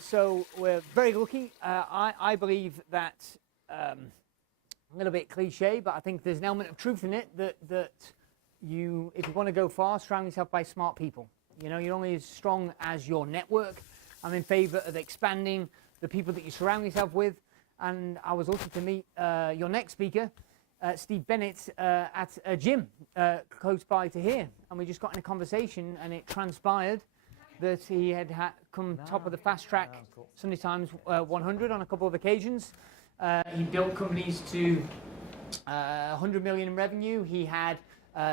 So we're very lucky. I believe that a little bit cliche, but I think there's an element of truth in it that if you want to go far, surround yourself by smart people. You know, you're only as strong as your network. I'm in favor of expanding the people that you surround yourself with. And I was also to meet your next speaker, Steve Bennett, at a gym close by to here. And we just got in a conversation, and it transpired that he had come top of the fast track Sunday Times 100 on a couple of occasions. He built companies to 100 million in revenue. He had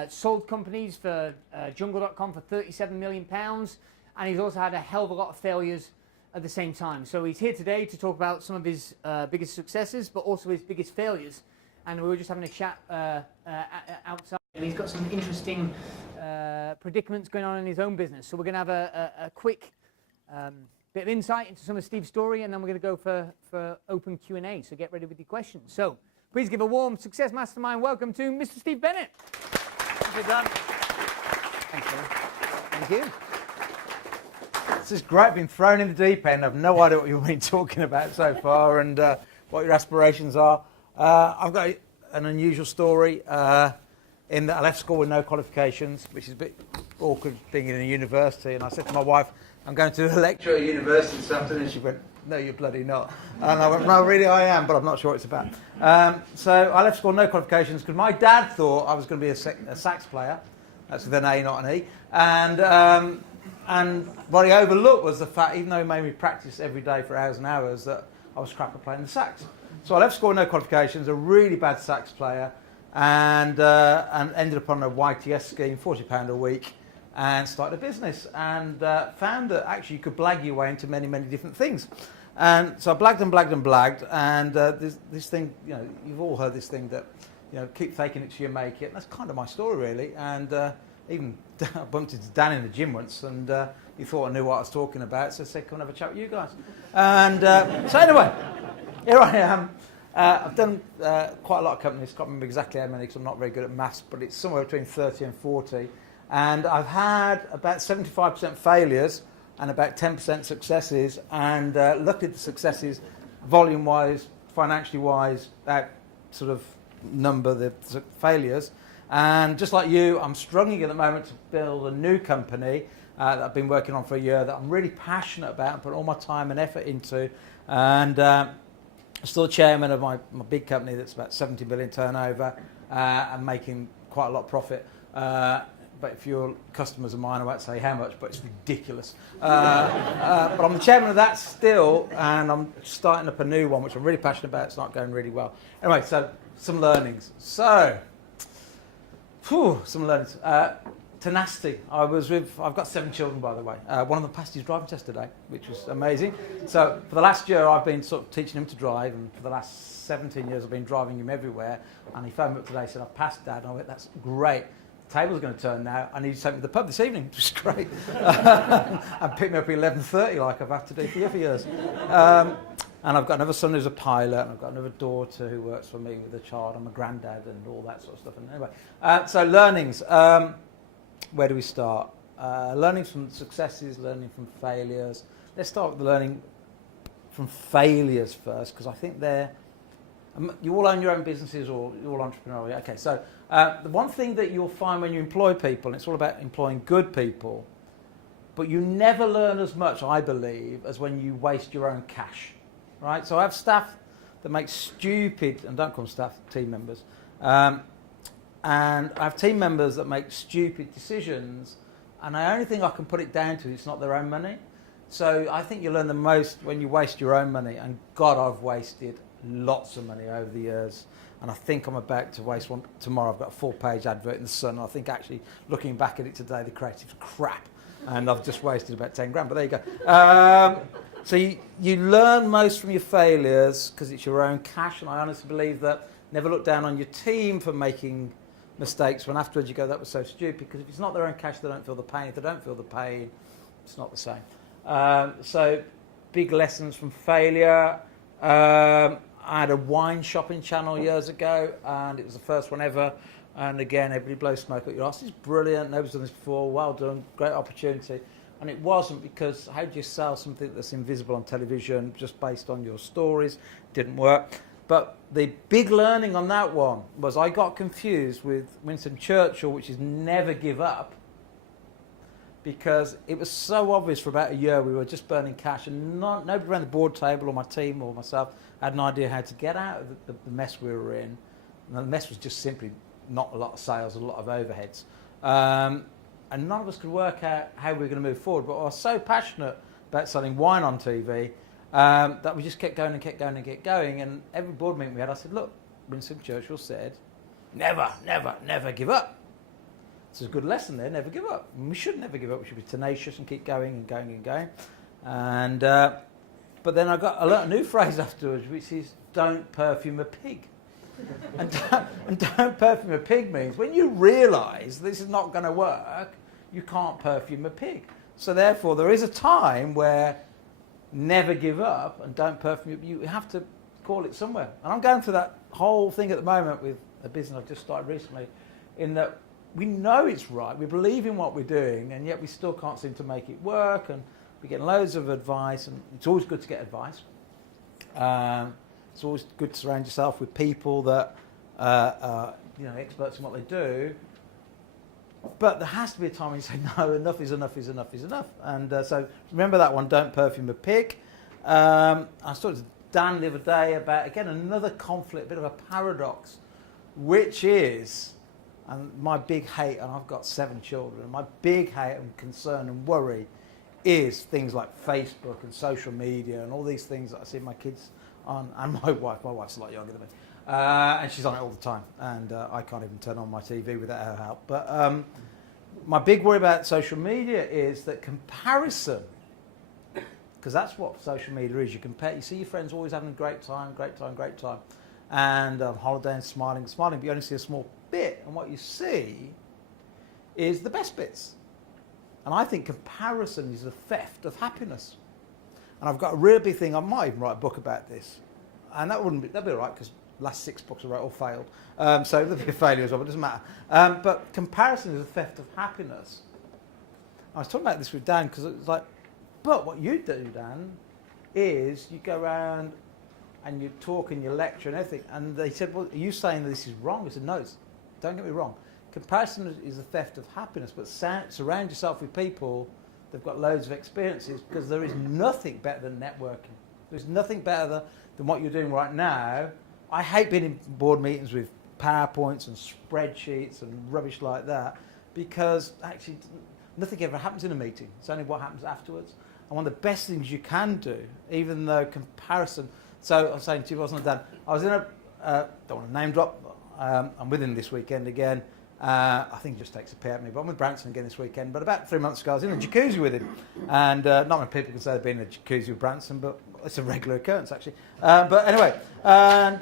sold companies for Jungle.com for 37 million pounds, and he's also had a hell of a lot of failures at the same time. So he's here today to talk about some of his biggest successes, but also his biggest failures. And we were just having a chat outside. And he's got some interesting predicaments going on in his own business. So we're going to have a quick bit of insight into some of Steve's story, and then we're going to go for open Q&A. So get ready with your questions. So please give a warm Success Mastermind welcome to Mr. Steve Bennett. Well done. Thanks, Billy. Thank you. This is great, being thrown in the deep end. I've no idea what you've been talking about so far and what your aspirations are. I've got an unusual story in that I left school with no qualifications, which is a bit awkward being in a university. And I said to my wife, I'm going to a lecture at university this afternoon. She went, no, you're bloody not. And I went, no, really I am, but I'm not sure what it's about. So I left school no qualifications because my dad thought I was going to be a sax player. That's with an A, not an E. And what he overlooked was the fact, even though he made me practice every day for hours and hours, that I was crap at playing the sax. So I left school with no qualifications, a really bad sax player, and ended up on a YTS scheme, £40 a week, and started a business, and found that actually you could blag your way into many, many different things. And so I blagged and blagged and blagged, and this thing, you know, you've all heard this thing that, you know, keep faking it till you make it. And that's kind of my story, really. And even I bumped into Dan in the gym once, and he thought I knew what I was talking about, so I said, come and have a chat with you guys. And so anyway, here I am. I've done quite a lot of companies, can't remember exactly how many because I'm not very good at maths, but it's somewhere between 30 and 40. And I've had about 75% failures and about 10% successes. And luckily the successes, volume-wise, financially-wise, that sort of number the failures. And just like you, I'm struggling at the moment to build a new company that I've been working on for a year that I'm really passionate about and put all my time and effort into. And I'm still chairman of my big company that's about 70 million turnover and making quite a lot of profit. But if your customers of mine, I won't say how much, but it's ridiculous. But I'm the chairman of that still, and I'm starting up a new one, which I'm really passionate about. It's not going really well. Anyway, so some learnings. So, some learnings. Tenacity. I've got 7 children, by the way. One of them passed his driving test today, which was amazing. So for the last year, I've been sort of teaching him to drive, and for the last 17 years, I've been driving him everywhere. And he phoned me up today and said, I've passed, Dad. And I went, that's great. The table's going to turn now. I need to take me to the pub this evening, which is great. And pick me up at 11:30, like I've had to do for you for years. And I've got another son who's a pilot, and I've got another daughter who works for me with a child. I'm a granddad and all that sort of stuff. And anyway, so learnings. Where do we start? Learnings from successes, learning from failures. Let's start with the learning from failures first, because I think you all own your own businesses or you're all entrepreneurial. Okay, so the one thing that you'll find when you employ people, and it's all about employing good people, but you never learn as much, I believe, as when you waste your own cash, right? So I have staff that make stupid, and don't call them staff, team members, and I have team members that make stupid decisions, and the only thing I can put it down to is it's not their own money. So I think you learn the most when you waste your own money, and God, I've wasted lots of money over the years, and I think I'm about to waste one tomorrow. I've got a 4-page advert in the Sun. I think actually looking back at it today, the creative's crap, and I've just wasted about 10 grand, but there you go. So you learn most from your failures because it's your own cash, and I honestly believe that never look down on your team for making mistakes when afterwards you go, that was so stupid, because if it's not their own cash, they don't feel the pain. If they don't feel the pain, it's not the same. So big lessons from failure. I had a wine shopping channel years ago, and it was the first one ever. And again, everybody blows smoke at your ass. It's brilliant. Nobody's done this before. Well done. Great opportunity. And it wasn't, because how do you sell something that's invisible on television just based on your stories? Didn't work. But the big learning on that one was I got confused with Winston Churchill, which is never give up, because it was so obvious for about a year we were just burning cash, and nobody around the board table or my team or myself had an idea how to get out of the mess we were in. And the mess was just simply not a lot of sales, a lot of overheads. And none of us could work out how we were going to move forward. But I was so passionate about selling wine on TV that we just kept going and kept going and kept going. And every board meeting we had, I said, look, Winston Churchill said, never, never, never give up. It's a good lesson there, never give up. And we should never give up. We should be tenacious and keep going and going and going. And but then I learnt a new phrase afterwards, which is don't perfume a pig. and don't perfume a pig means when you realise this is not going to work, you can't perfume a pig. So therefore, there is a time where never give up and don't perfume. You have to call it somewhere. And I'm going through that whole thing at the moment with a business I've just started recently, in that we know it's right, we believe in what we're doing, and yet we still can't seem to make it work, and we get loads of advice, and it's always good to get advice. It's always good to surround yourself with people that are experts in what they do. But there has to be a time when you say, no, enough is enough is enough is enough. And so remember that one, don't perfume a pig. I was talking to Dan the other day about, again, another conflict, a bit of a paradox, which is, and my big hate, and I've got 7 children, my big hate and concern and worry is things like Facebook and social media and all these things that I see my kids on, and my wife's a lot younger than me, and she's on it all the time, and I can't even turn on my TV without her help. But my big worry about social media is that comparison, because that's what social media is. You compare, you see your friends always having a great time, and on holiday and smiling, but you only see a small bit, and what you see is the best bits. And I think comparison is the theft of happiness. And I've got a real big thing. I might even write a book about this, and that'd be all right, because the last 6 books I wrote all failed, so there'll be a failure as well. But it doesn't matter. But comparison is a theft of happiness. I was talking about this with Dan, because it's like, but what you do, Dan, is you go around and you talk and you lecture and everything. And they said, well, are you saying that this is wrong? I said, no, don't get me wrong. Comparison is a theft of happiness, but surround yourself with people that've got loads of experiences, because there is nothing better than networking. There's nothing better than what you're doing right now. I hate being in board meetings with PowerPoints and spreadsheets and rubbish like that, because actually nothing ever happens in a meeting. It's only what happens afterwards. And one of the best things you can do, even though comparison... So I was saying to you, wasn't I, Dan? I was in a... don't want to name drop. I'm with him this weekend again. I think he just takes a pay at me, but I'm with Branson again this weekend. But about 3 months ago, I was in a jacuzzi with him, and not many people can say they've been in a jacuzzi with Branson, but it's a regular occurrence actually. But anyway, and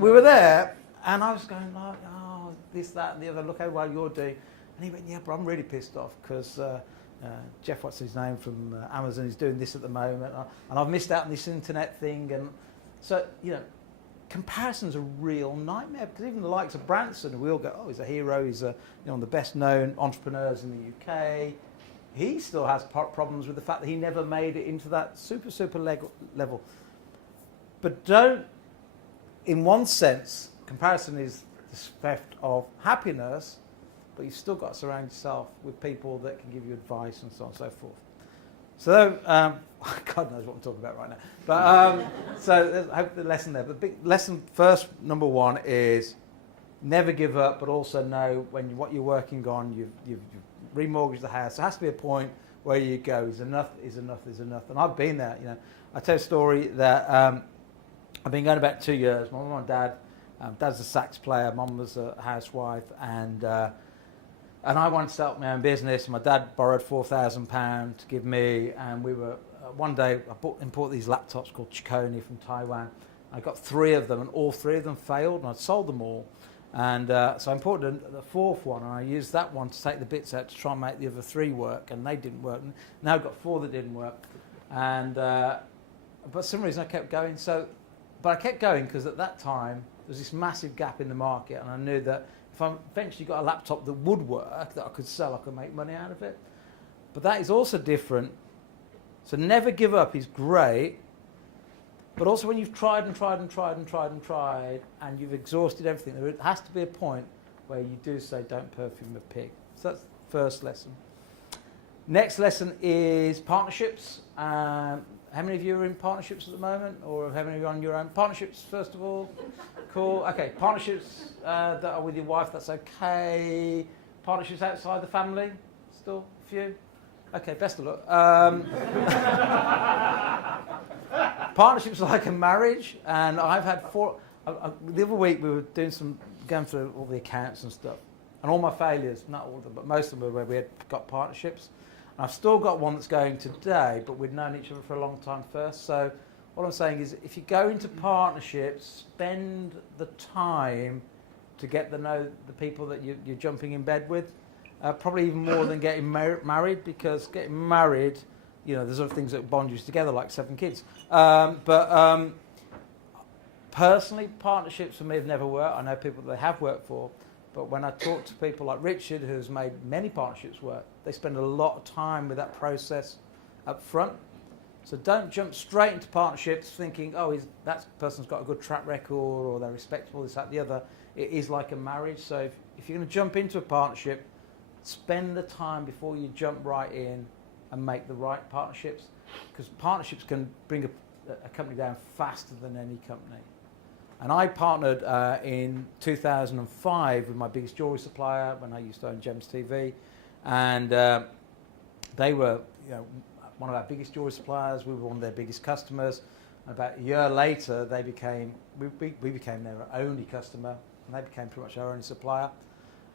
we were there, and I was going like, oh, this, that, and the other. Look how well you're doing. And he went, yeah, but I'm really pissed off because Jeff, what's his name from Amazon, is doing this at the moment, and I've missed out on this internet thing, and so comparison's a real nightmare, because even the likes of Branson, we all go, oh, he's a hero, he's one of the best known entrepreneurs in the UK. He still has problems with the fact that he never made it into that super level. But in one sense, comparison is the theft of happiness, but you've still got to surround yourself with people that can give you advice and so on and so forth. So, God knows what I'm talking about right now. But so I hope the lesson there. But the big lesson first, number 1, is never give up, but also know when what you're working on, you've remortgaged the house. There has to be a point where you go, is enough. And I've been there. I tell a story that I've been going about 2 years. My mum and dad, dad's a sax player, mum was a housewife, and I wanted to start my own business. My dad borrowed £4,000 to give me, and we were one day I imported these laptops called Chicone from Taiwan. I got 3 of them, and all 3 of them failed, and I'd sold them all. And so I imported the 4th one, and I used that one to take the bits out to try and make the other 3 work, and they didn't work. And now I've got 4 that didn't work, and but for some reason I kept going. But I kept going because at that time there was this massive gap in the market, and I knew that if I eventually got a laptop that would work, that I could sell, I could make money out of it. But that is also different. So never give up is great. But also when you've tried and tried and tried and tried and tried and you've exhausted everything, there has to be a point where you do say, don't perfume a pig. So that's the first lesson. Next lesson is partnerships. How many of you are in partnerships at the moment? Or how many of you are on your own? Partnerships, first of all. Cool. Okay, partnerships that are with your wife, that's okay. Partnerships outside the family, still a few. Okay, best of luck. Partnerships are like a marriage, and I've had four. The other week we were going through all the accounts and stuff, and all my failures, not all of them, but most of them were where we had got partnerships. And I've still got one that's going today, but we'd known each other for a long time first. So what I'm saying is, if you go into partnerships, spend the time to get to know the people that you're jumping in bed with. Probably even more than getting married, because getting married, there's other things that bond you together, like 7 kids. Personally, partnerships for me have never worked. I know people that they have worked for, but when I talk to people like Richard, who's made many partnerships work, they spend a lot of time with that process up front. So don't jump straight into partnerships thinking, that person's got a good track record, or they're respectable, this, that, the other. It is like a marriage. So if you're going to jump into a partnership, spend the time before you jump right in and make the right partnerships, because partnerships can bring a company down faster than any company. And I partnered in 2005 with my biggest jewellery supplier when I used to own Gems TV, and they were one of our biggest jewellery suppliers. We were one of their biggest customers. And about a year later, we became their only customer, and they became pretty much our only supplier.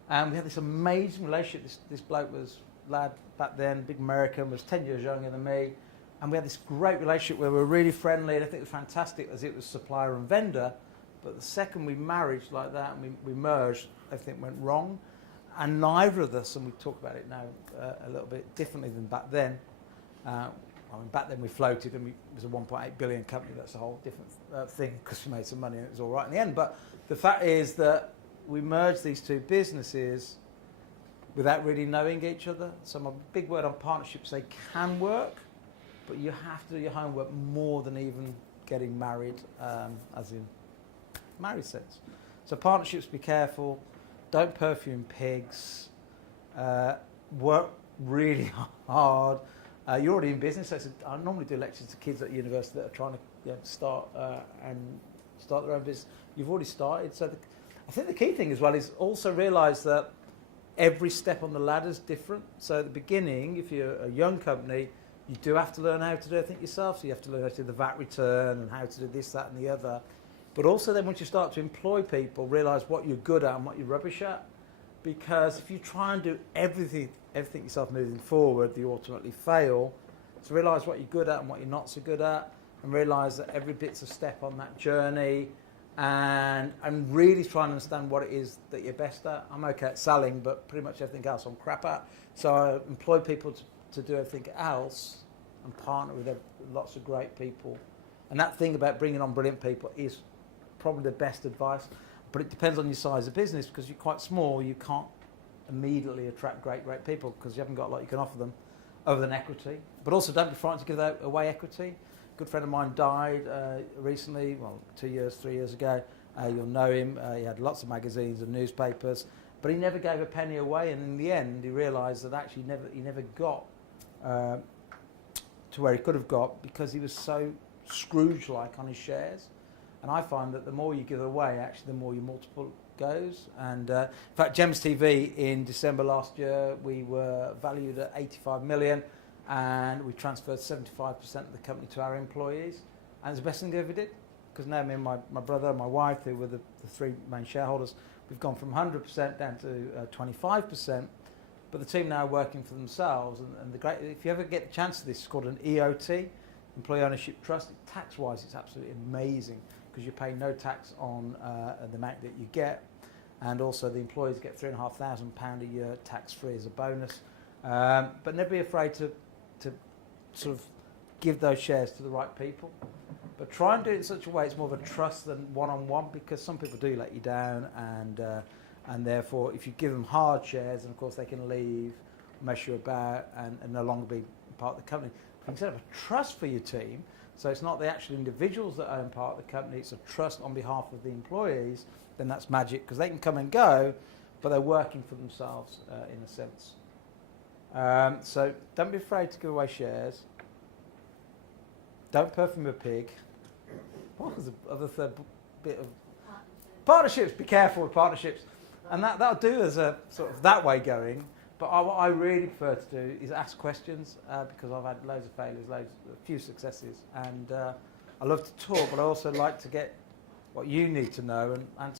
And we had this amazing relationship. This bloke was lad back then, big American, was 10 years younger than me. And we had this great relationship where we were really friendly, and I think it was fantastic as it was supplier and vendor. But the second we married like that and we merged, everything went wrong. And neither of us, and we talk about it now a little bit differently than back then. Back then we floated and it was a 1.8 billion company. That's a whole different thing, because we made some money and it was all right in the end. But the fact is that we merged these two businesses without really knowing each other. So my big word on partnerships, they can work, but you have to do your homework more than even getting married, as in married sense. So partnerships, be careful. Don't perfume pigs. Work really hard. You're already in business. I normally do lectures to kids at university that are trying to start their own business. You've already started. So I think the key thing as well is also realise that every step on the ladder is different. So at the beginning, if you're a young company, you do have to learn how to do everything yourself. So you have to learn how to do the VAT return and how to do this, that and the other. But also then once you start to employ people, realise what you're good at and what you're rubbish at. Because if you try and do everything yourself moving forward, you ultimately fail. So realise what you're good at and what you're not so good at, and realise that every bit's a step on that journey, and really try and understand what it is that you're best at. I'm okay at selling, but pretty much everything else I'm crap at. So I employ people to do everything else and partner with lots of great people. And that thing about bringing on brilliant people is probably the best advice. But it depends on your size of business, because you're quite small, you can't immediately attract great people because you haven't got a lot you can offer them other than equity. But also don't be frightened to give away equity. A good friend of mine died recently, 2 years, 3 years ago. You'll know him. He had lots of magazines and newspapers, but he never gave a penny away. And in the end, he realised that actually he never got to where he could have got, because he was so Scrooge-like on his shares. And I find that the more you give away, actually, the more your multiple goes. And in fact, Gems TV in December last year, we were valued at 85 million, and we transferred 75% of the company to our employees. And it's the best thing they ever did, because now me and my brother and my wife, who were the 3 main shareholders, we've gone from 100% down to 25%. But the team now are working for themselves. And if you ever get the chance to this, it's called an EOT, Employee Ownership Trust. Tax-wise, it's absolutely amazing, because you pay no tax on the amount that you get, and also the employees get £3,500 a year tax-free as a bonus. But never be afraid to sort of give those shares to the right people. But try and do it in such a way it's more of a trust than one-on-one, because some people do let you down, and therefore if you give them hard shares, and of course they can leave, mess you about and no longer be part of the company. But instead of a trust for your team, so it's not the actual individuals that own part of the company, it's a trust on behalf of the employees, then that's magic, because they can come and go, but they're working for themselves in a sense. So don't be afraid to give away shares. Don't perfume a pig. What was the other third bit of partnerships? Be careful with partnerships, and that'll do as a sort of that way going. But what I really prefer to do is ask questions because I've had loads of failures, a few successes, and I love to talk, but I also like to get what you need to know and